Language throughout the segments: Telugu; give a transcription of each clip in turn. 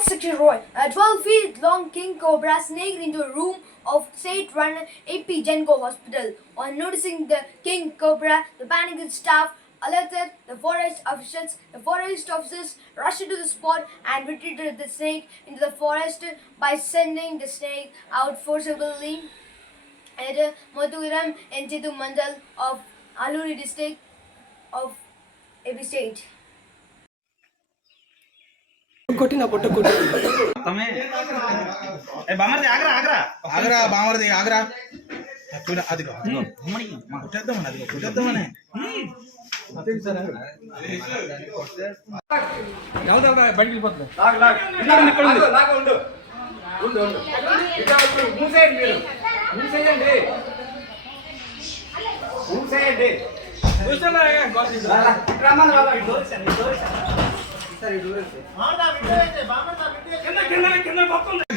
Section Roy, a 12 feet long king cobra snaked into a room of state-run AP Genco Hospital. On noticing the king cobra, the panicked staff alerted the forest officials. The forest officers rushed to the spot and retreated the snake into the forest by sending the snake out forcibly at Mathuram in Chitu Mandal of Aluri district of AP state. కొట్టిన పొట్ట కొట్టి బామర్ది ఆగరా ఆగరా ఆగరా బామర్ది ఆగరా చూడ అదిగో కొట్టేద్దామని అదిగో కొట్టేద్దామని బయటికి వెళ్ళిపోతుంది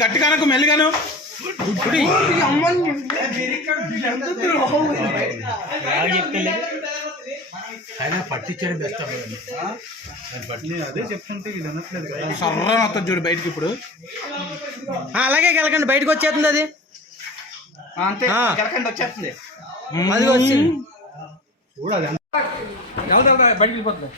గట్టిగానకు మెల్లిగాను ఆయన పట్టించాడు బెస్ట్ అదే చెప్తుంటే ఇది అనట్లేదు కదా సర్రా వస్తుంది చూడు బయటకి ఇప్పుడు అలాగే గెలకండి బయటకు వచ్చేస్తుంది అది అంతే గెలకండి వచ్చేస్తుంది అది వచ్చింది చూడాలి బయటికి వెళ్ళిపోతుంది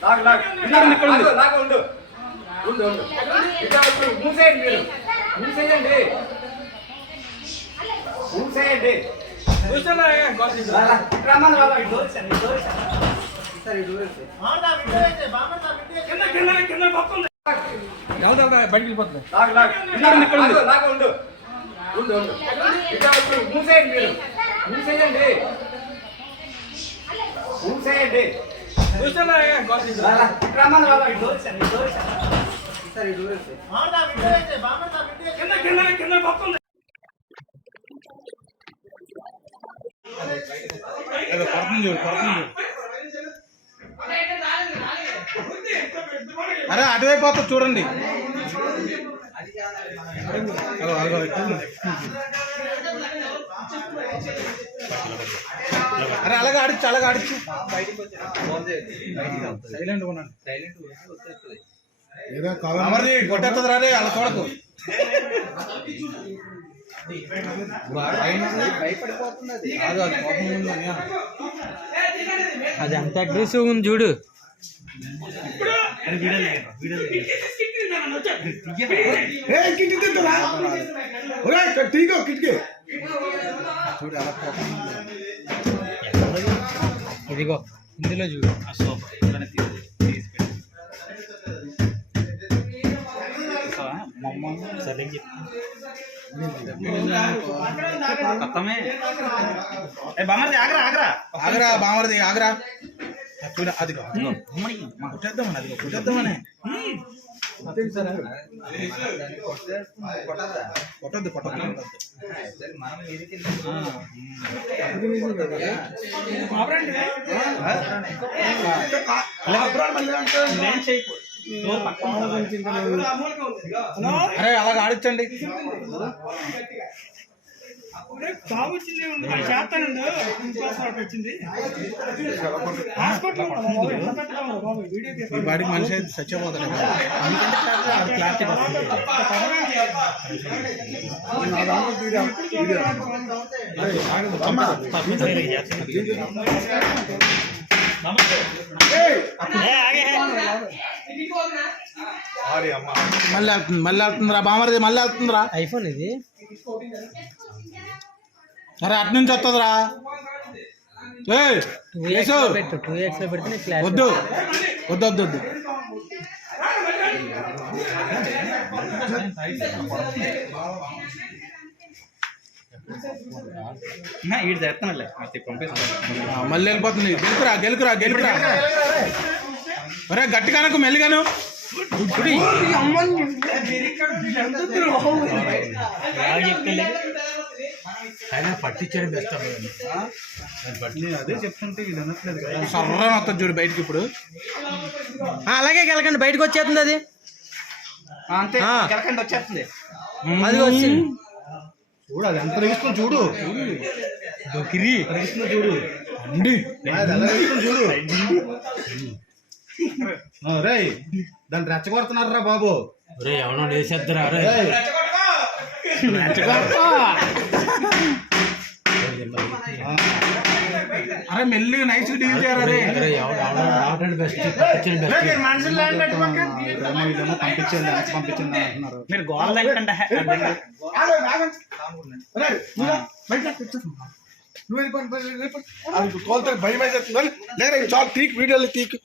బయటికి వెళ్ళిపోతుంది అరే అటువైపు పోతా చూడండి అరే అలాగే ఆడిచ్చు అలాగే ఆడిచ్చు సైలెంట్ ఉన్నాను అమర్ది కొట్టేస్తుంది రాదే అలా చూడకు అది అంత అగ్రెసివ్ ఉంది చూడు ఇదిగో ఇందులో చూడు బామర్ది ఆగరా ఆగరా ఆగరా బామర్ది ఆగరా చూడ అదిగో కొట్టేద్దామని అదిగో కొట్టేద్దామని కొట్టద్దు కొట్టద్దు అరే అలాగ ఆడించండి ఈ బాడీకి మనిషి అయితే చచ్చిపోతాడు మళ్ళీ వెళ్తుంది మళ్ళీ వెళ్తుందిరా బామర్ది మళ్ళీ వెళ్తుందిరా ఐఫోన్ ఇది అరే అటు నుంచి వస్తుందిరా పెట్టు 2x లో పెడితే వద్దు వద్దు వద్దు వద్దు వీడు చేస్తానులే మళ్ళీ వెళ్ళిపోతుంది గెలుకురా గెలుకురా గెలుకురా అరే గట్టిగానకు మెల్లిగాను ఆయన పట్టించాడు బెస్ట్ అదే చెప్తుంటే ఇది అనట్లేదు కదా సర్రా వస్తుంది చూడు బయటకి ఇప్పుడు అలాగే గెలకండి బయటకు వచ్చేస్తుంది అది అంతే గెలకండి వచ్చేస్తుంది అది వచ్చింది చూడాలి ఎంత రేగిస్తుంది చూడు కిరి రేగిస్తుంది చూడు అండి చూడు రేయ్ దాన్ని రెచ్చగొడుతున్నారా బాబు. రే ఎవడో వేసేద్దరా రే. రేయ్, అరే మెల్లి నైస్ డీల్ చేయరా రే. బెస్ట్ ఇదేమో పంపించండి అంటున్నారు. మీరు గోల్ లైకండి. భయం అయితే చాలు తీక్ వీడియోలు తీక్